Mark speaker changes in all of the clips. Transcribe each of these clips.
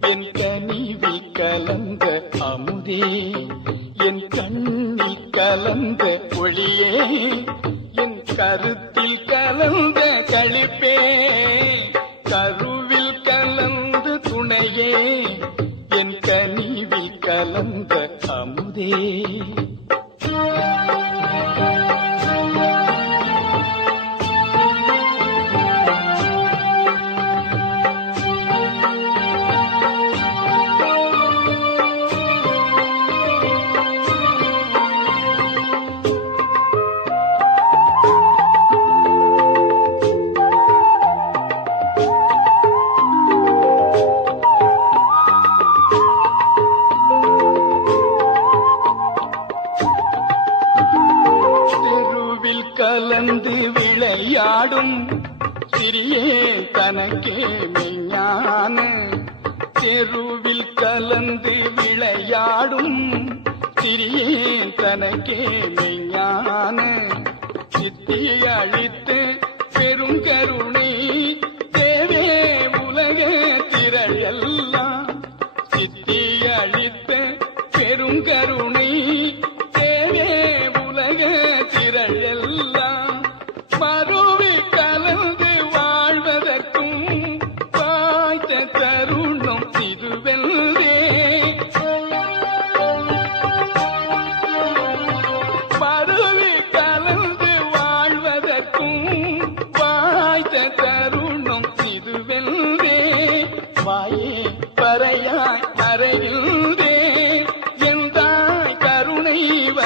Speaker 1: என் கனிவில் கலந்த அமுதே என் கண்ணில் கலந்த ஒளியே என் கருத்தில் கலந்த களிப்பே கருவில் கலந்த துணையே என் கனிவில் கலந்த அமுதே. தெருவில் கலந்து விளையாடும் சிறியே தனக்கே மெய்ஞான. தெருவில் கலந்து விளையாடும் சிறியே தனக்கே மெய்ஞான. சித்தி அழித்து பெருங்கருணை தேவே உலக திரள் எல்லாம். சித்தி அழித்த பெருங்கருணை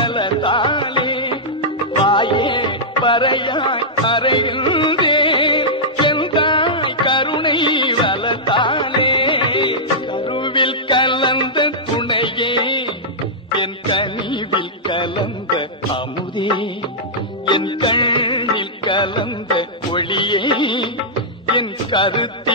Speaker 1: கருணை வளர்த்தாலே வாயே பறையாய் அறையில்தே எந்தாய் கருணை வளர்த்தாலே கருவில் கலந்த துணையே என் தனிவில் கலந்த அமுதே என் கண்ணில் கலந்த ஒளியே என் கருத்து